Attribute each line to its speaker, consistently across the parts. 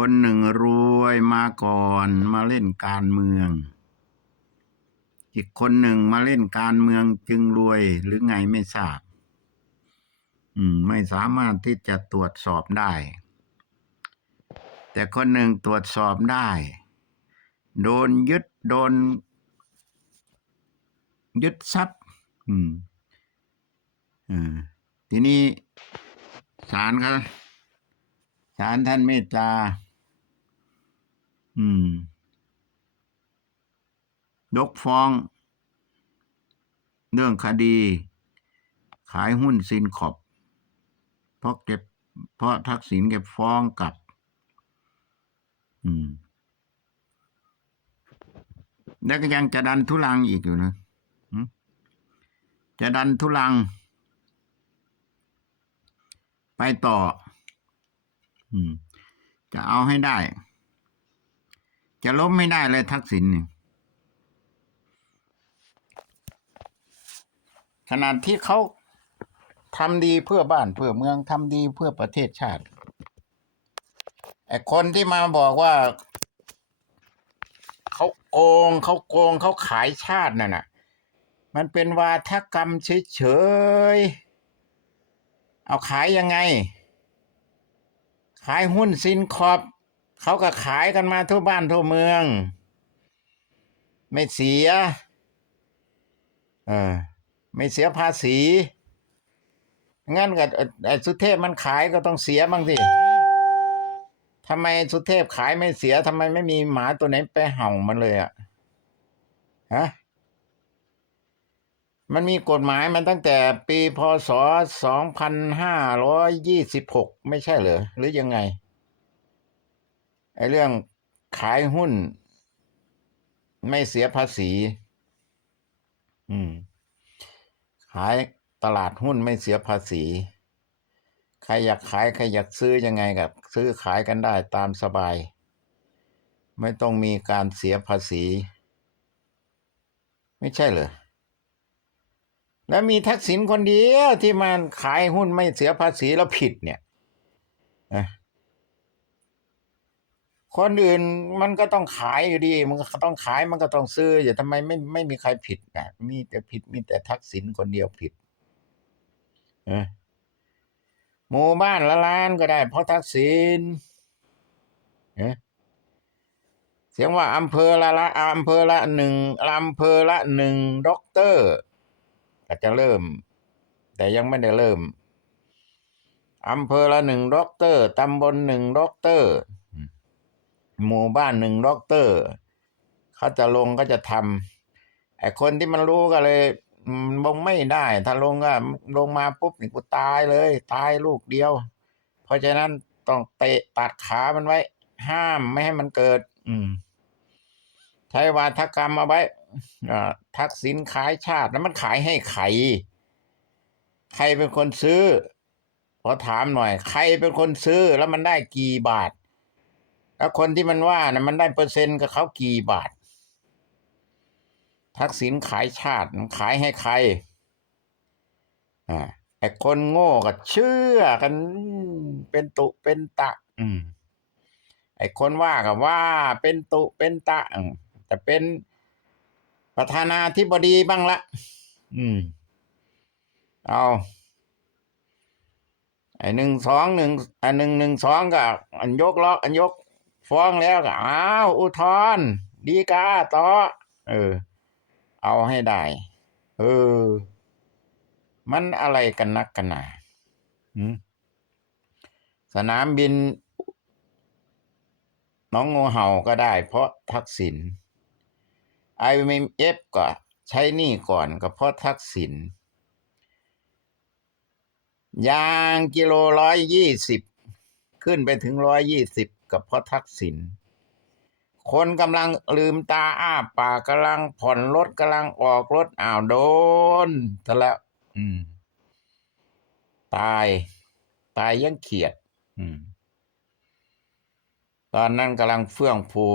Speaker 1: คนหนึ่งรวยมาก่อนมาเล่นการเมือง อีกคนหนึ่งมาเล่นการเมืองจึงรวยหรือไงไม่ทราบ อืม ไม่สามารถที่จะตรวจสอบได้ แต่คนหนึ่งตรวจสอบได้ โดนยึดโดน ยึดทรัพย์ อืมอ่าทีนี้ศาลเขาศาลท่านเมตตา อืม ยกฟ้อง เรื่องคดี ขายหุ้นซินขอบเพราะเก็บเพราะทักษิณเก็บฟ้องกลับ อืม แล้วก็ยังจะดันทุลังอีกอยู่นะจะดันทุลัง ไปต่อ อืม จะเอาให้ได้ จะล้มไม่ได้เลยทักษิณเนี่ยขนาดที่เขาทำดีเพื่อบ้านเพื่อเมืองทำดีเพื่อประเทศชาติไอ้คนที่มาบอกว่าเขาโกงเขาโกงเขาขายชาตินั่นน่ะ มันเป็นวาทกรรมเฉยๆเอาขายยังไง ขายหุ้นซินคอร์ป เขาก็ขายกันมาทั่วบ้านทั่วเมือง ไม่เสียเออไม่เสียภาษีงั้นก็ไอ้สุเทพมันขายก็ต้องเสียบ้างสิทำไมสุเทพขายไม่เสียทำไมไม่มีหมาตัวไหนไปเห่ามันเลยอะฮะมันมีกฎหมายมันตั้งแต่ปีพศสองพันห้าร้อยยี่สิบหกไม่ใช่เหรอ หรือยังไง ไอ้เรื่องขายหุ้น ไม่เสียภาษี อืม ขายตลาดหุ้นไม่เสียภาษี ใครอยากขาย ใครอยากซื้อยังไงกับซื้อขายกันได้ตามสบาย ไม่ต้องมีการเสียภาษี ไม่ใช่เหรอแล้วมีทักษิณคนเดียวที่มันขายหุ้นไม่เสียภาษีแล้วผิดเนี่ยนะ คนอื่นมันก็ต้องขายอยู่ดี มันก็ต้องขายมันก็ต้องซื้อ อย่าทำไมไม่ไม่มีใครผิดนะมีแต่ผิดมีแต่ทักษิณคนเดียวผิดเออหมู่บ้านละล้านก็ได้ เพราะทักษิณเออเสียงว่าอำเภอละละอำเภอละหนึ่งอำเภอละหนึ่งด็อกเตอร์ก็จะเริ่ม แต่ยังไม่ได้เริ่มอำเภอละหนึ่งด็อกเตอร์ตำบลหนึ่งด็อกเตอร์ หมู่บ้านหนึ่งด็อกเตอร์เขาจะลงก็จะทำไอ้คนที่มันรู้ก็เลยลงไม่ได้ ถ้าลงก็ลงมาปุ๊บนี่กูตายเลย ตายลูกเดียว เพราะฉะนั้นต้องเตะตัดขามันไว้ ห้ามไม่ให้มันเกิด อืมใช้วาทกรรมเอาไว้อ่าทักษิณขายชาติแล้วมันขายให้ใครใครเป็นคนซื้อขอถามหน่อย ใครเป็นคนซื้อแล้วมันได้กี่บาท แล้วคนที่มันว่านะมันได้เปอร์เซ็นต์กับเขากี่บาท ทักษิณขายชาติมันขายให้ใครอ่าไอ้คนโง่ก็เชื่อกัน เป็นตุเป็นตะ อืมไอ้คนว่าก็ว่า เป็นตุเป็นตะอืมแต่เป็นประธานาธิบดีบ้างละอืม เอาไอ้หนึ่งสองหนึ่งอันหนึ่งหนึ่งสองก็อันยกล็อกอันยก ฟ้องแล้วก็อ้าวอุทธรณ์ดีกาต่อ เออ เอาให้ได้ เออ มันอะไรกันนักกันหนาสนามบิน น้องงูเห่าก็ได้ เพราะทักษิณไอเอ็มเอฟก็ใช้นี่ก่อนก็เพราะทักษิณยางกิโลร้อยยี่สิบขึ้นไปถึงร้อยยี่สิบ กับพราะทักษิณคนกำลังลืมตาอ้าปากกำลังผ่อนรถกำลังออกรถอ้าวโดนซะแล้วอืมตาย ตายยังเขียดอืมตอนนั้นกำลังเฟื่องฟู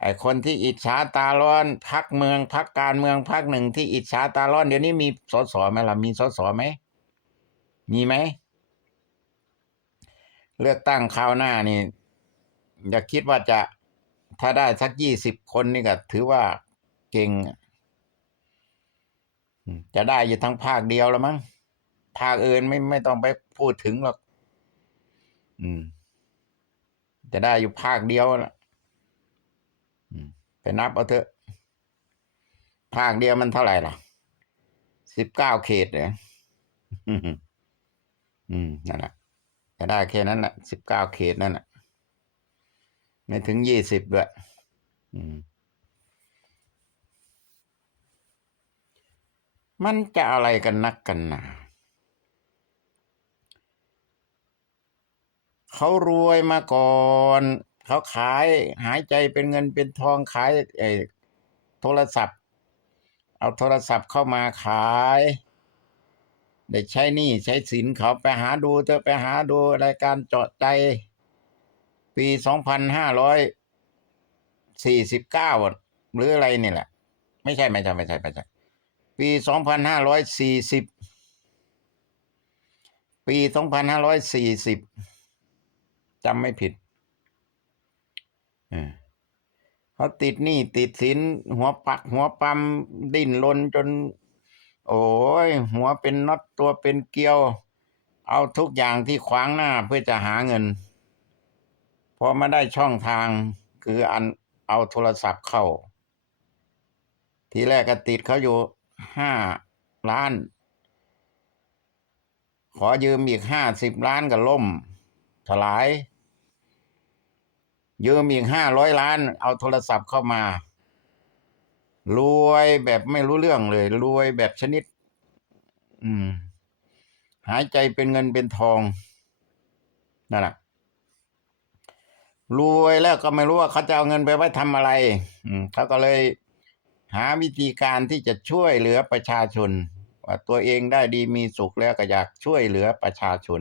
Speaker 1: ไอ้คนที่อิจฉาตาร้อนพักเมืองพักการเมืองพักหนึ่งที่อิจฉาตาร้อนเดี๋ยวนี้มีสสไหมล่ะมีสสไหมมีไหมเลือกตั้งคราวหน้านี่ อย่าคิดว่าจะถ้าได้สักยี่สิบคนนี่ก็ถือว่าเก่ง จะได้อยู่ทั้งภาคเดียวแล้วมั้งภาคอื่นไม่ไม่ต้องไปพูดถึงหรอกอืม จะได้อยู่ภาคเดียวละไปนับเอาเถอะ ภาคเดียวมันเท่าไหร่ล่ะสิบเก้าเขตเหรออืมอืมนั่นแหละจะได้แค่นั้นแหละสิบเก้าเขตนั่นแหละ ไม่ถึงยี่สิบด้วยมันจะอะไรกันนักกันหนาเขารวยมาก่อน เขาขายหายใจเป็นเงินเป็นทองขายไอ้โทรศัพท์ เอาโทรศัพท์เข้ามาขายได้ใช้นี่ใช้สินเขาไปหาดูเถอไปหาดูรายการเจาะใจ ปีสองพันห้าร้อยสี่สิบเก้าหรืออะไรนี่แหละ ไม่ใช่ไม่ใช่ไม่ใช่ไม่ใช่ปีสองพันห้าร้อยสี่สิบปีสองพันห้าร้อยสี่สิบจำไม่ผิดเออเขาติดหนี้ติดสินหัวปักหัวปั๊มดิ้นรนจน โอ้ยหัวเป็นน็อตตัวเป็นเกลียว เอาทุกอย่างที่ขวางหน้าเพื่อจะหาเงิน พอมาได้ช่องทางคืออันเอาโทรศัพท์เข้า ทีแรกก็ติดเขาอยู่ห้าล้าน ขอยืมอีกห้าสิบล้านก็ล่มถลาย ยืมอีกห้าร้อยล้าน เอาโทรศัพท์เข้ามารวยแบบไม่รู้เรื่องเลย รวยแบบชนิด อืม หายใจเป็นเงินเป็นทองนั่นแหละ รวยแล้วก็ไม่รู้ว่าเขาจะเอาเงินไปไว้ทำอะไรเขาก็เลยหาวิธีการที่จะช่วยเหลือประชาชน ว่าตัวเองได้ดีมีสุขแล้วก็อยากช่วยเหลือประชาชน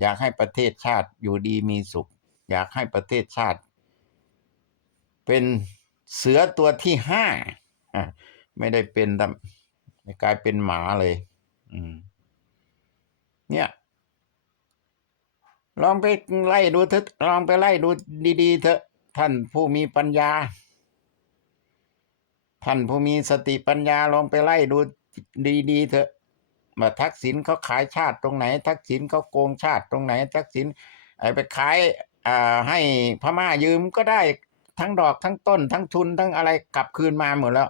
Speaker 1: อยากให้ประเทศชาติอยู่ดีมีสุข อยากให้ประเทศชาติ เป็นเสือตัวที่ห้าไม่ได้เป็นแต่ไม่กลายเป็นหมาเลย อืม เนี่ย ลองไปไล่ดูเถอะลองไปไล่ดูดีๆเถอะท่านผู้มีปัญญา ท่านผู้มีสติปัญญาลองไปไล่ดูดีๆเถอะว่าทักษิณเขาขายชาติตรงไหน ทักษิณเขาโกงชาติตรงไหน ทักษิณไอไปขายอ่าให้พม่ายืมก็ได้ทั้งดอกทั้งต้น ทั้งทุนทั้งอะไรกลับคืนมาหมดแล้ว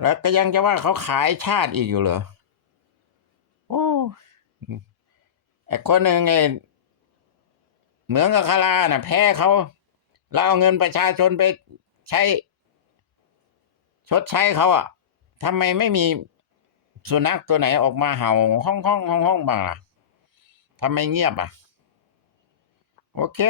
Speaker 1: แล้วก็ยังจะว่าเขาขายชาติอีกอยู่เหรอโอ้ อ้คนหนึ่งไงเหมืองกับคาราน่ะ แพ้เขาเราเอาเงินประชาชนไปใช้ ชดใช้เขาอะทำไมไม่มีสุนัขตัวไหนออกมาเห่าห้องห้องห้องห้องบ้างล่ะทำไมเงียบอะ โอเค